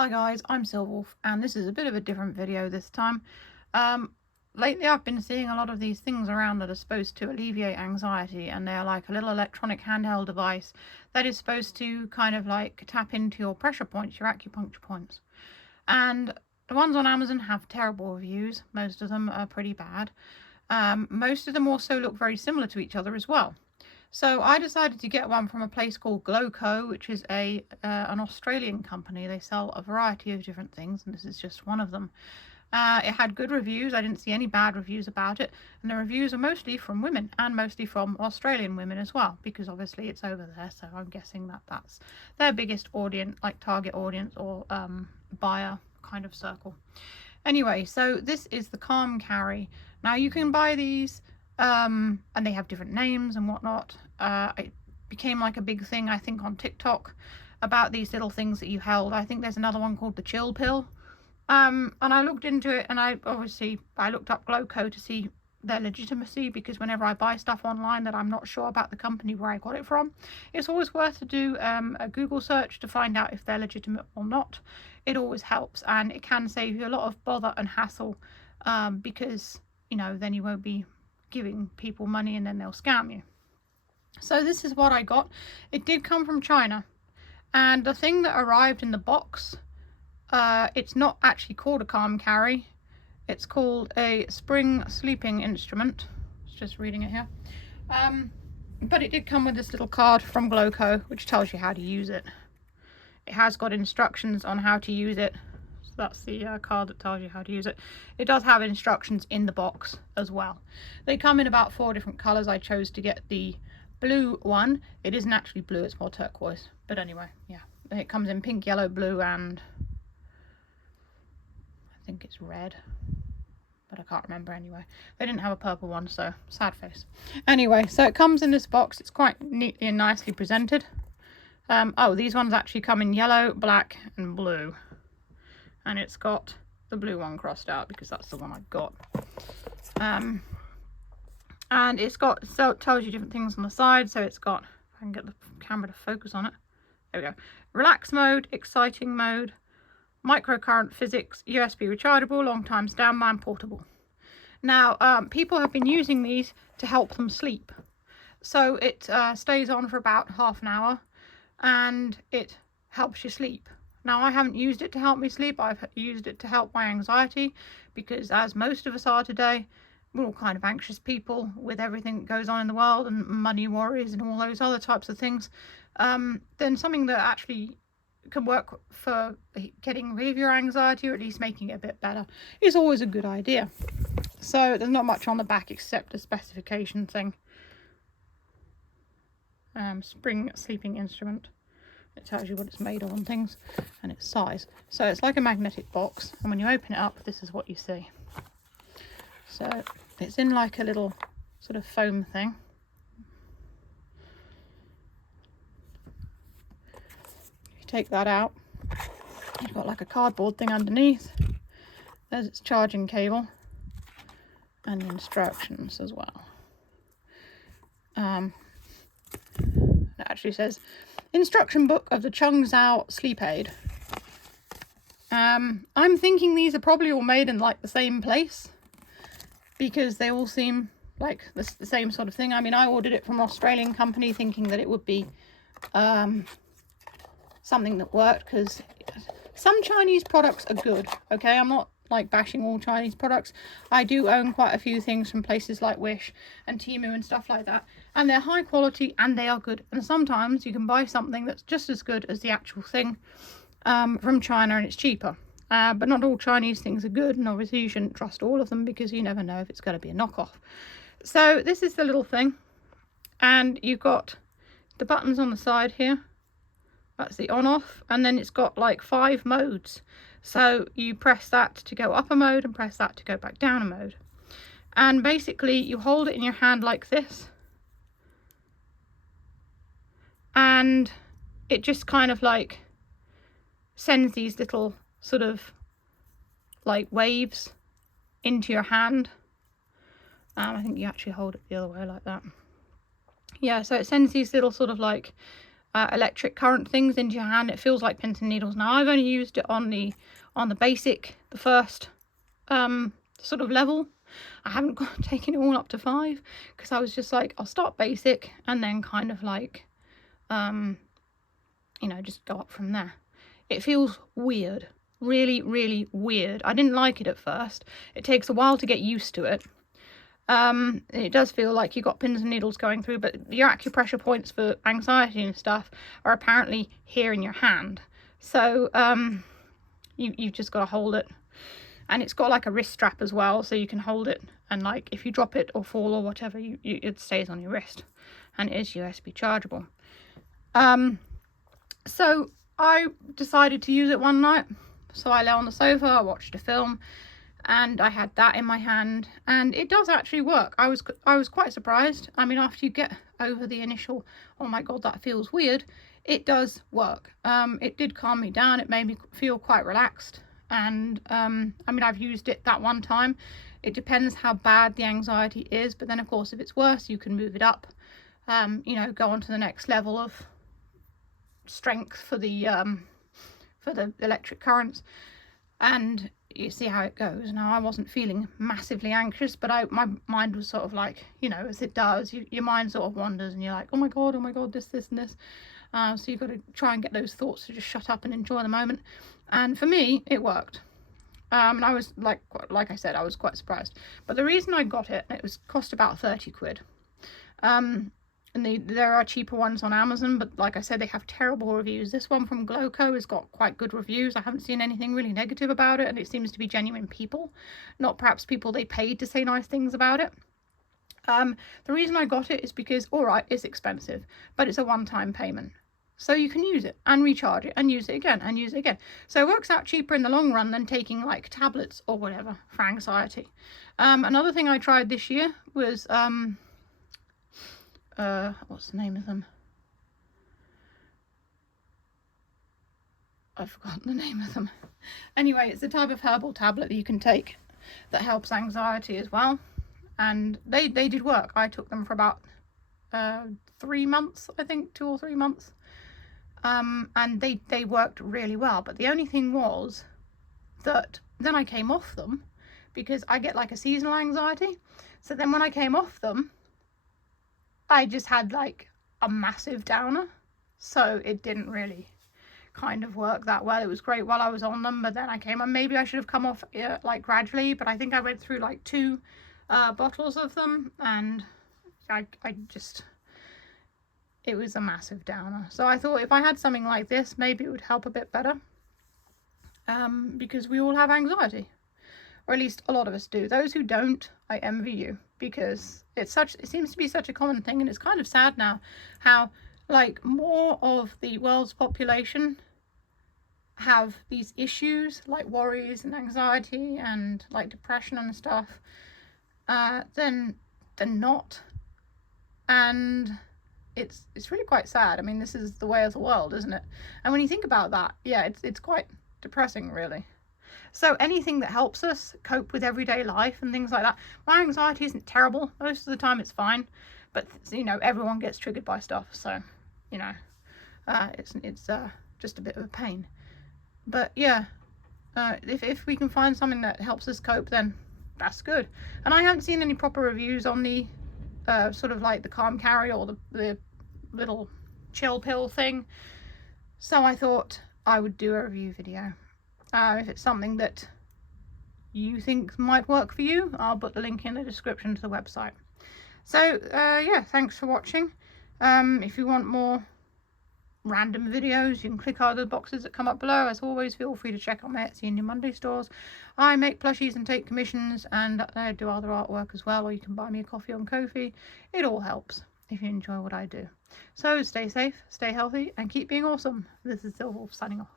Hi guys, I'm Silwolf and this is a bit of a different video this time. Lately I've been seeing a lot of these things around that are supposed to alleviate anxiety, and they're like a little electronic handheld device that is supposed to kind of like tap into your pressure points, your acupuncture points. And the ones on Amazon have terrible reviews. Most of them are pretty bad. Most of them also look very similar to each other as well. So I decided to get one from a place called GlowCo, which is an Australian company. They sell a variety of different things, and this is just one of them. It had good reviews. I didn't see any bad reviews about it, and the reviews are mostly from women, and mostly from Australian women as well, because obviously it's over there, so I'm guessing that that's their biggest audience, like target audience or buyer kind of circle. Anyway, so this is the Calm Carry. Now you can buy these and they have different names and whatnot. It became like a big thing, I think, on TikTok about these little things that you held. I think there's another one called the Chill Pill. And I looked into it, and I looked up GlowCo to see their legitimacy, because whenever I buy stuff online that I'm not sure about the company where I got it from, it's always worth to do a Google search to find out if they're legitimate or not. It always helps, and it can save you a lot of bother and hassle, because then you won't be giving people money and then they'll scam you. So this is what I got. It did come from China, and the thing that arrived in the box, it's not actually called a Calm Carry. It's called a spring sleeping instrument. It's just reading it here. But it did come with this little card from GlowCo, which tells you how to use it. It has got instructions on how to use it. So that's the card that tells you how to use it. It does have instructions in the box as well. They come in about 4 different colours. I chose to get the blue one. It isn't actually blue, it's more turquoise. But anyway, yeah. It comes in pink, yellow, blue, and I think it's red, but I can't remember anyway. They didn't have a purple one, so sad face. Anyway, so it comes in this box. It's quite neatly and nicely presented. Oh, these ones actually come in yellow, black, and blue. And it's got the blue one crossed out because that's the one I got. And it's got, so it tells you different things on the side. So it's got, if I can get the camera to focus on it. There we go. Relax mode, exciting mode, microcurrent physics, USB rechargeable, long time standby, and portable. Now, people have been using these to help them sleep. So it stays on for about half an hour, and it helps you sleep. Now, I haven't used it to help me sleep. I've used it to help my anxiety, because as most of us are today, we're all kind of anxious people with everything that goes on in the world and money worries and all those other types of things. Then something that actually can work for getting rid of your anxiety, or at least making it a bit better, is always a good idea. So there's not much on the back except a specification thing. Spring sleeping instrument. It tells you what it's made of and things, and its size. So it's like a magnetic box, and when you open it up, this is what you see. So it's in like a little sort of foam thing. You take that out, you've got like a cardboard thing underneath. There's its charging cable and the instructions as well. It actually says instruction book of the Chung Zhao sleep aid. I'm thinking these are probably all made in like the same place, because they all seem like the same sort of thing. I mean, I ordered it from an Australian company thinking that it would be something that worked, because some Chinese products are good, okay? I'm not like bashing all Chinese products. I do own quite a few things from places like Wish and Temu and stuff like that, and they're high quality and they are good. And sometimes you can buy something that's just as good as the actual thing from China, and it's cheaper. But not all Chinese things are good, and obviously you shouldn't trust all of them, because you never know if it's going to be a knockoff. So this is the little thing, and you've got the buttons on the side here. That's the on off, and then it's got like 5 modes. So you press that to go up a mode and press that to go back down a mode. And basically you hold it in your hand like this, and it just kind of like sends these little sort of like waves into your hand. I think you actually hold it the other way like that. Yeah, so it sends these little sort of like electric current things into your hand. It feels like pins and needles. Now I've only used it on the basic, the first sort of level. I haven't taken it all up to 5 because I was just like, I'll start basic and then kind of like you know, just go up from there. It feels weird, really, really weird. I didn't like it at first. It takes a while to get used to it. It does feel like you've got pins and needles going through, but your acupressure points for anxiety and stuff are apparently here in your hand. So you've just got to hold it. And it's got like a wrist strap as well, so you can hold it, and like if you drop it or fall or whatever, it stays on your wrist, and it is USB chargeable. So I decided to use it one night. So I lay on the sofa, I watched a film, and I had that in my hand, and it does actually work. I was quite surprised. I mean, after you get over the initial, oh my god, that feels weird, it does work. It did calm me down. It made me feel quite relaxed. And I mean, I've used it that one time. It depends how bad the anxiety is, but then of course if it's worse, you can move it up, you know, go on to the next level of strength for the electric currents, and you see how it goes. Now I wasn't feeling massively anxious, but my mind was sort of like, you know, as it does, your mind sort of wanders and you're like, oh my god, this and this. So you've got to try and get those thoughts to just shut up and enjoy the moment. And for me, it worked. And I was like I said, I was quite surprised. But the reason I got it, it was cost about 30 quid. And there are cheaper ones on Amazon, but like I said, they have terrible reviews. This one from GlowCo has got quite good reviews. I haven't seen anything really negative about it, and it seems to be genuine people, not perhaps people they paid to say nice things about it. The reason I got it is because, all right, it's expensive, but it's a one-time payment. So you can use it and recharge it and use it again and use it again. So it works out cheaper in the long run than taking like tablets or whatever for anxiety. Another thing I tried this year was, what's the name of them? I've forgotten the name of them. Anyway, it's a type of herbal tablet that you can take that helps anxiety as well. And they did work. I took them for about 3 months, I think, 2 or 3 months. And they worked really well. But the only thing was that then I came off them because I get like a seasonal anxiety. So then when I came off them, I just had like a massive downer. So it didn't really kind of work that well. It was great while I was on them, but then I came on. Maybe I should have come off like gradually, but I think I went through like 2 bottles of them, and I just, it was a massive downer. So I thought if I had something like this, maybe it would help a bit better, because we all have anxiety, or at least a lot of us do. Those who don't, I envy you, because it seems to be such a common thing, and it's kind of sad now how like more of the world's population have these issues like worries and anxiety and like depression and stuff than not. And it's really quite sad. I mean, this is the way of the world, isn't it? And when you think about that, yeah, it's quite depressing, really. So anything that helps us cope with everyday life and things like that. My anxiety isn't terrible. Most of the time it's fine, but you know, everyone gets triggered by stuff, so you know, it's just a bit of a pain. But yeah, if we can find something that helps us cope, then that's good. And I haven't seen any proper reviews on the sort of like the Calm Carry or the little chill pill thing, so I thought I would do a review video. If it's something that you think might work for you, I'll put the link in the description to the website. So yeah, thanks for watching. If you want more random videos, you can click either the boxes that come up below. As always, feel free to check out my Etsy and New Monday stores. I make plushies and take commissions, and I do other artwork as well, or you can buy me a coffee on Ko-fi. It all helps if you enjoy what I do. So stay safe, stay healthy, and keep being awesome. This is Silver signing off.